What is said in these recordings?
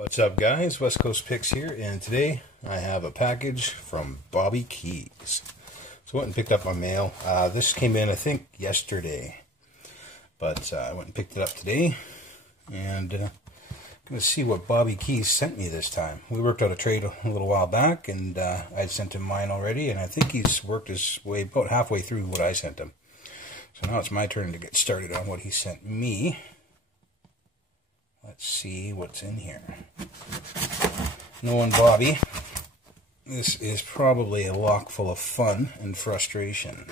What's up, guys? West Coast Picks here, and today I have a package from Bobby Keyz. So I went and picked up my mail. This came in, I think, yesterday, but I went and picked it up today, and I'm going to see what Bobby Keyz sent me this time. We worked out a trade a little while back, and I'd sent him mine already, and I think he's worked his way about halfway through what I sent him. So now it's my turn to get started on what he sent me. Let's see what's in here. Knowing Bobby, this is probably a lock full of fun and frustration.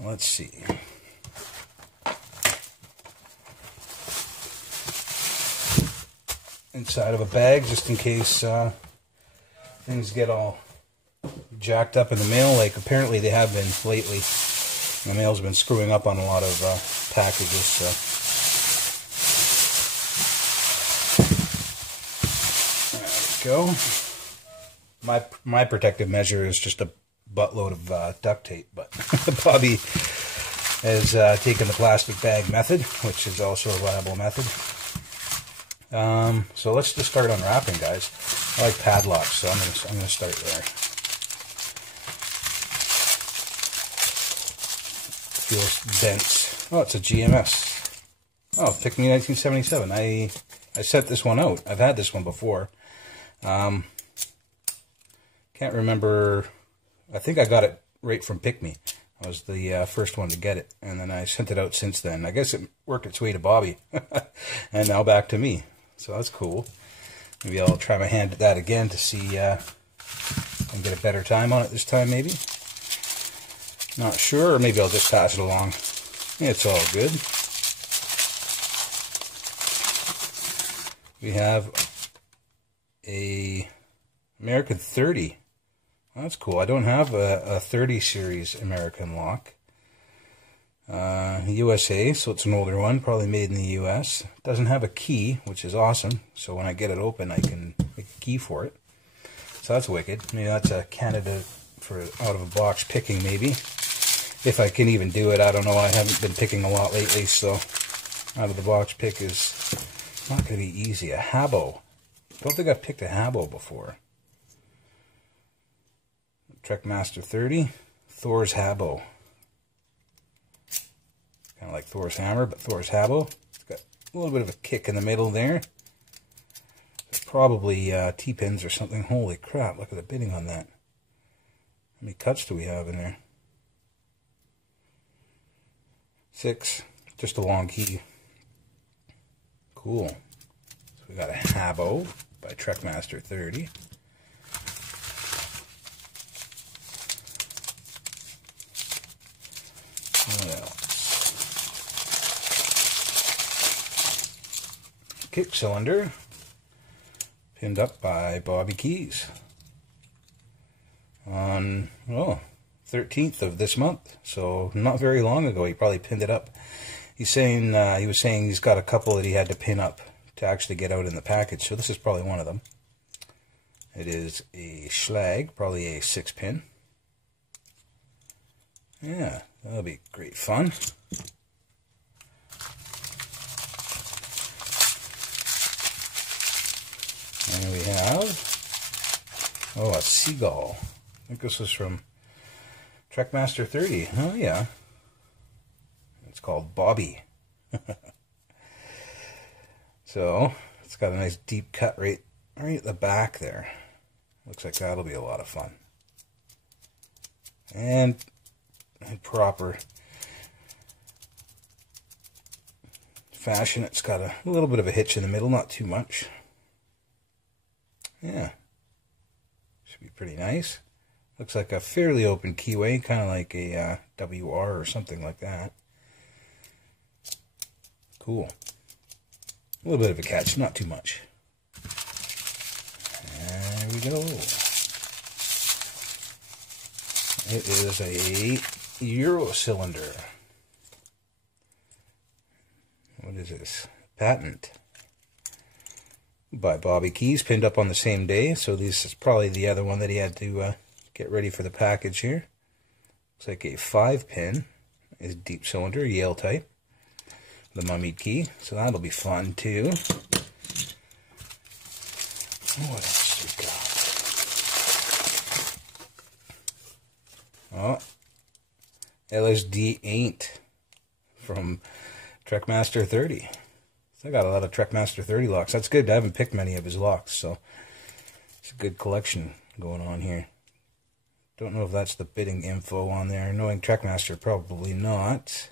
Let's see. Inside of a bag, just in case things get all jacked up in the mail, like apparently they have been lately. The mail's been screwing up on a lot of packages, so. Go. My protective measure is just a buttload of duct tape, but Bobby has taken the plastic bag method, which is also a viable method. So let's just start unwrapping, guys. I like padlocks, so I'm gonna start there. Feels dense. Oh, it's a GMS. Oh, Pick Me 1977. I sent this one out. I've had this one before. Can't remember. I think I got it right from Pick Me. I was the first one to get it, and then I sent it out since then. I guess it worked its way to Bobby, and now back to me. So that's cool. Maybe I'll try my hand at that again to see if I can get a better time on it this time, maybe. Not sure, or maybe I'll just pass it along. It's all good. We have a American 30. That's cool. I don't have a 30 series American lock. USA, so it's an older one, probably made in the US. Doesn't have a key, which is awesome. So when I get it open, I can make a key for it. So that's wicked. Maybe that's a candidate for out of a box picking, maybe. If I can even do it, I don't know. I haven't been picking a lot lately, so out of the box pick is not going to be easy. A Habo. Don't think I've picked a Habo before. Trekmaster 30, Thor's Habo. Kind of like Thor's hammer, but Thor's Habo. It's got a little bit of a kick in the middle there. There's probably T-pins or something. Holy crap, look at the bidding on that. How many cuts do we have in there? 6. Just a long key. Cool. So we got a Habo by Trekmaster 30. What else? Kick cylinder, pinned up by Bobby Keyz on 13th of this month. So not very long ago, he probably pinned it up. He's saying he was saying he's got a couple that he had to pin up to actually get out in the package. So this is probably one of them. It is a Schlag, probably a 6-pin. Yeah, that'll be great fun. And we have, a Seagull. I think this was from Trekmaster 30. Oh yeah. It's called Bobby. So, it's got a nice deep cut right at the back there. Looks like that'll be a lot of fun. And in proper fashion, it's got a little bit of a hitch in the middle, not too much. Yeah. Should be pretty nice. Looks like a fairly open keyway, kind of like a WR or something like that. Cool. A little bit of a catch, not too much. There we go. It is a Euro cylinder. What is this? Patent. By Bobby Keyz, pinned up on the same day. So this is probably the other one that he had to get ready for the package here. Looks like a 5-pin. Is deep cylinder, Yale type. The mummied key, so that'll be fun too. What else we got? Oh, LSD Ain't from Trekmaster 30. So I got a lot of Trekmaster 30 locks. That's good. I haven't picked many of his locks, so it's a good collection going on here. Don't know if that's the bidding info on there. Knowing Trekmaster, probably not.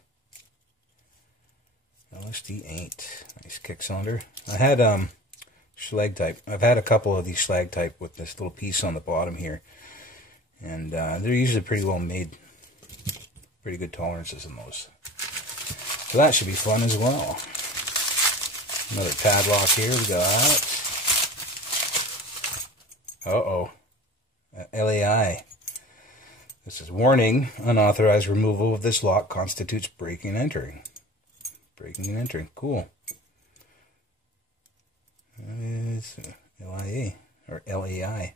LSD Ain't. Nice kick cylinder. I had Schlag type. I've had a couple of these Schlag type with this little piece on the bottom here. And they're usually pretty well made. Pretty good tolerances in those. So that should be fun as well. Another padlock here. We got... Uh-oh. LAI. This is warning. Unauthorized removal of this lock constitutes breaking and entering. Breaking and entering. Cool. It's LIA. Or LAI.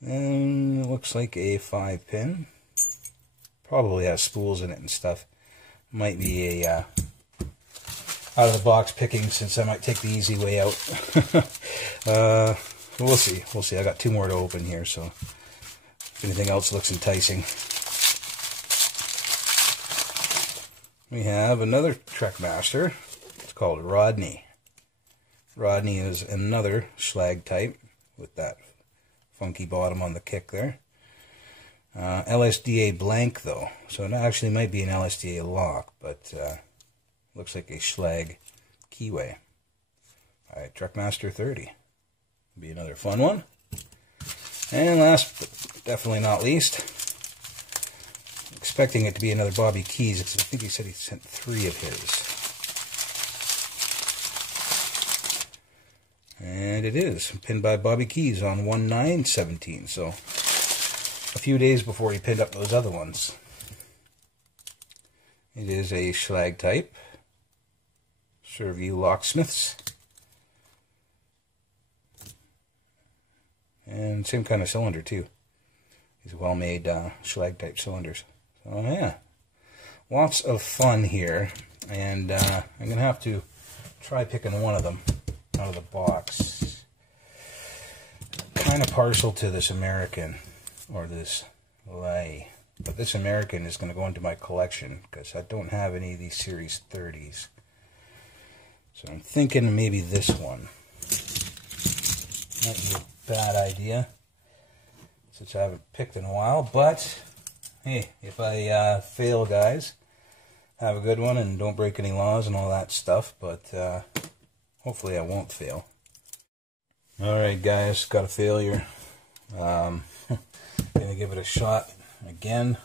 And it looks like a 5-pin. Probably has spools in it and stuff. Might be a out of the box picking, since I might take the easy way out. We'll see. We'll see. I got 2 more to open here, so if anything else looks enticing. We have another Trekmaster. It's called Rodney. Rodney is another Schlag type with that funky bottom on the kick there. LSDA blank though, so it actually might be an LSDA lock, but looks like a Schlag keyway. Alright, Trekmaster 30. Be another fun one. And last but definitely not least, expecting it to be another Bobby Keyz, because I think he said he sent 3 of his. And it is pinned by Bobby Keyz on 1/9/17, so a few days before he pinned up those other ones. It is a Schlag type. Surview locksmiths. And same kind of cylinder too. These well-made Schlag type cylinders. So yeah, lots of fun here. And I'm going to have to try picking one of them out of the box. Kind of partial to this American, or this lay, but this American is going to go into my collection because I don't have any of these Series 30s. So I'm thinking maybe this one. Might be a bad idea since I haven't picked in a while, but hey, if I fail, guys, have a good one and don't break any laws and all that stuff, but hopefully I won't fail. Alright guys, got a failure. Gonna give it a shot again.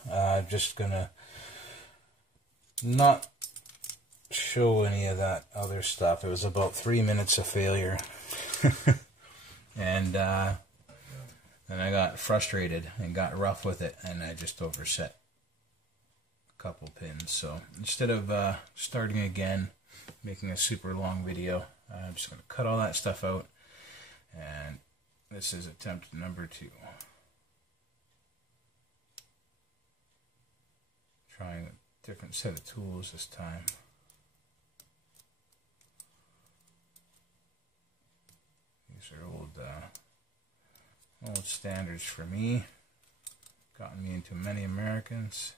Just gonna not show any of that other stuff. It was about 3 minutes of failure. And I got frustrated and got rough with it, and I just overset a couple pins. So instead of starting again, making a super long video, I'm just going to cut all that stuff out, and this is attempt number 2. Trying a different set of tools this time. These are old standards for me. Gotten me into many Americans.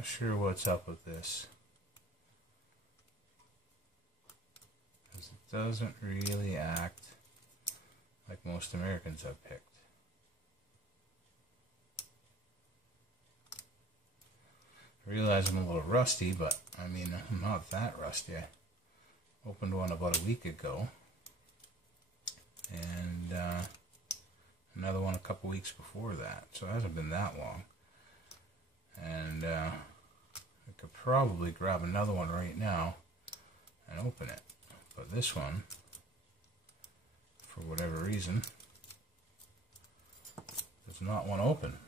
Not sure what's up with this. Because it doesn't really act like most Americans I've picked. I realize I'm a little rusty, but I mean, I'm not that rusty. I opened one about a week ago, and another one a couple weeks before that, so it hasn't been that long. And I could probably grab another one right now and open it, but this one, for whatever reason, does not want to open.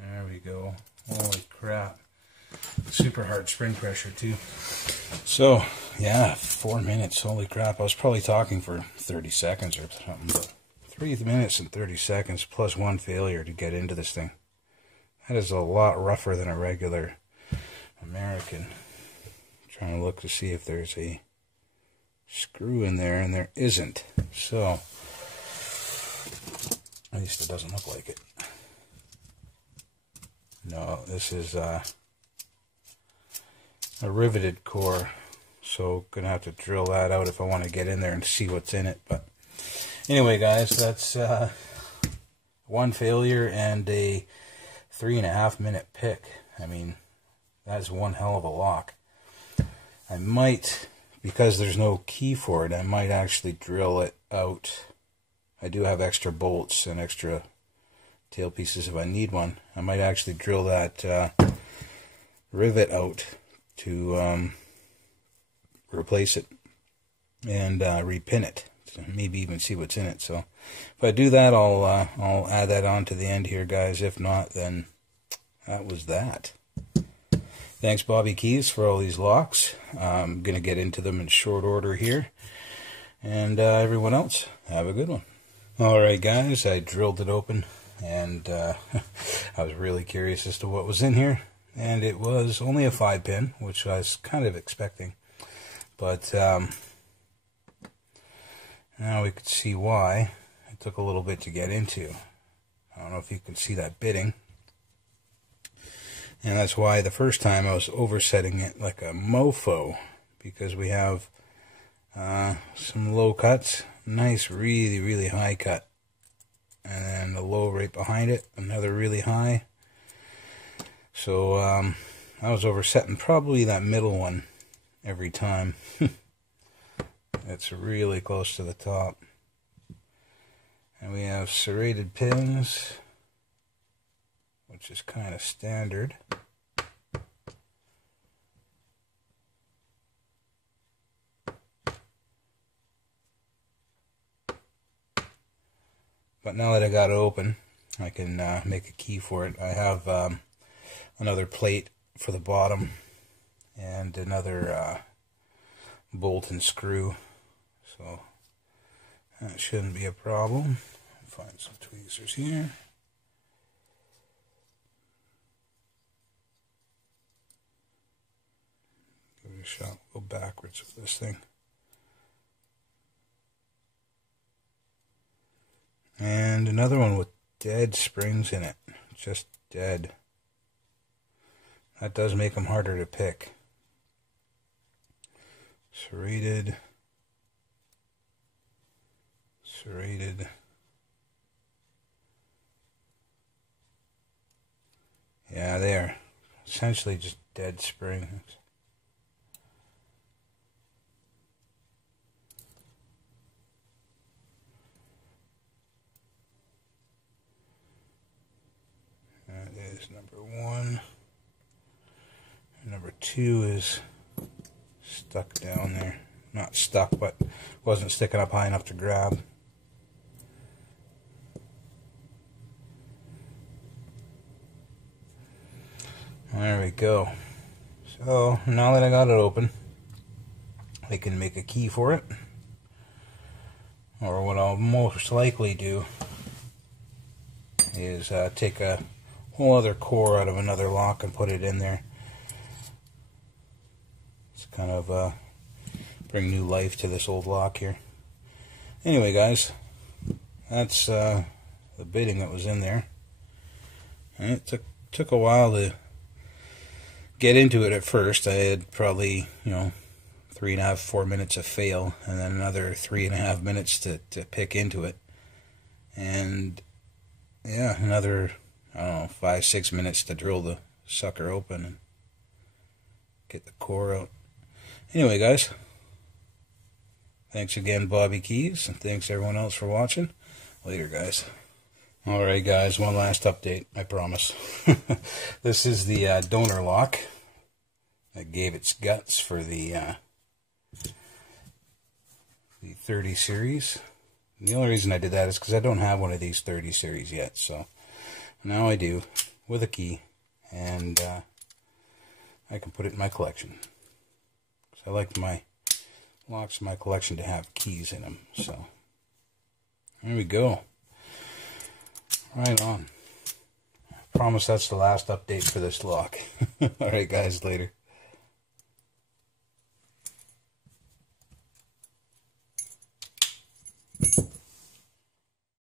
There we go. Holy crap. Super hard spring pressure too. So, yeah, 4 minutes. Holy crap. I was probably talking for 30 seconds or something. But 3 minutes and 30 seconds plus one failure to get into this thing. That is a lot rougher than a regular American. I'm trying to look to see if there's a screw in there, and there isn't. So, at least it doesn't look like it. No, this is a riveted core, so gonna have to drill that out if I want to get in there and see what's in it. But anyway, guys, that's one failure and a 3.5 minute pick. I mean, that's one hell of a lock. I might, because there's no key for it, I might actually drill it out. I do have extra bolts and extra tail pieces if I need one. I might actually drill that rivet out to replace it and repin it, so maybe even see what's in it. So if I do that, I'll add that on to the end here, guys. If not, then that was that. Thanks, Bobby Keyz, for all these locks. I'm gonna get into them in short order here, and everyone else, have a good one. All right, guys, I drilled it open, and I was really curious as to what was in here, and it was only a 5-pin, which I was kind of expecting, but now we could see why it took a little bit to get into. I don't know if you can see that bitting, and that's why the first time I was oversetting it like a mofo, because we have some low cuts, nice really, really high cut, and then a low right behind it, another really high. So I was oversetting probably that middle one every time. It's really close to the top. And we have serrated pins, which is kind of standard. But now that I got it open, I can make a key for it. I have another plate for the bottom and another bolt and screw, so that shouldn't be a problem. Find some tweezers here. Give it a shot. We'll go backwards with this thing. And another one with dead springs in it, just dead. That does make them harder to pick. Serrated. serrated. Yeah, they're essentially just dead springs. That is number 1. And number 2 is stuck down there. Not stuck, but wasn't sticking up high enough to grab. There we go. So now that I got it open, I can make a key for it. Or what I'll most likely do is take a whole other core out of another lock and put it in there. It's kind of bring new life to this old lock here. Anyway, guys, that's the bitting that was in there. And it took a while to get into it at first. I had probably, 3.5, 4 minutes of fail, and then another 3.5 minutes to pick into it. And yeah, another, 5, 6 minutes to drill the sucker open and get the core out. Anyway, guys, thanks again, Bobby Keyz, and thanks everyone else for watching. Later, guys. Alright, guys, one last update, I promise. This is the donor lock that gave its guts for the 30 series. And the only reason I did that is because I don't have one of these 30 series yet, so now I do, with a key, and I can put it in my collection. I like my locks in my collection to have keys in them, so there we go. Right on. I promise that's the last update for this lock. Alright, guys, later.